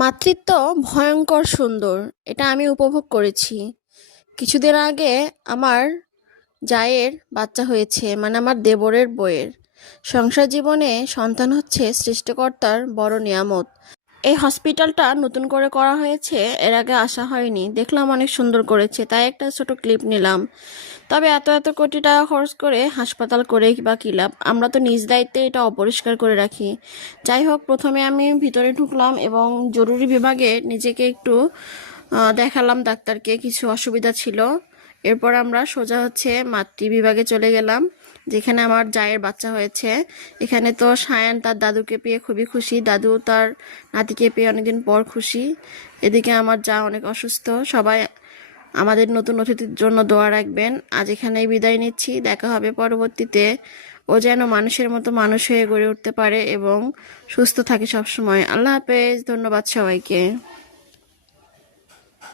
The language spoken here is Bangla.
মাতৃত্ব ভয়ঙ্কর সুন্দর। এটা আমি উপভোগ করেছি। কিছুদিন আগে আমার জায়ের বাচ্চা হয়েছে, মানে আমার দেবরের বউয়ের। সংসার জীবনে সন্তান হচ্ছে সৃষ্টিকর্তার বড় নিয়ামত। এই হসপিটালটা নতুন করে করা হয়েছে, এর আগে আসা হয়নি। দেখলাম অনেক সুন্দর করেছে, তাই একটা ছোট ক্লিপ নিলাম। তবে এত এত কোটি টাকা খরচ করে হাসপাতাল করে বা কী লাভ? আমরা তো নিজ দায়িত্বে এটা অপরিষ্কার করে রাখি। যাই হোক, প্রথমে আমি ভিতরে ঢুকলাম এবং জরুরি বিভাগে নিজেকে একটু দেখালাম ডাক্তারকে, কিছু অসুবিধা ছিল। এরপর আমরা সোজা হচ্ছে মাতৃ বিভাগে চলে গেলাম, যেখানে আমার জায়ের বাচ্চা হয়েছে। এখানে তো সায়ান তার দাদুকে পেয়ে খুবই খুশি, দাদু তার নাতিকে পেয়ে অনেকদিন পর খুশি। এদিকে আমার যা অনেক অসুস্থ। সবাই আমাদের নতুন অতিথির জন্য দোয়া রাখবেন। আজ এখানেই বিদায় নিচ্ছি, দেখা হবে পরবর্তীতে। ও যেন মানুষের মতো মানুষ হয়ে গড়ে উঠতে পারে এবং সুস্থ থাকে সবসময়। আল্লাহ হাফেজ, ধন্যবাদ সবাইকে।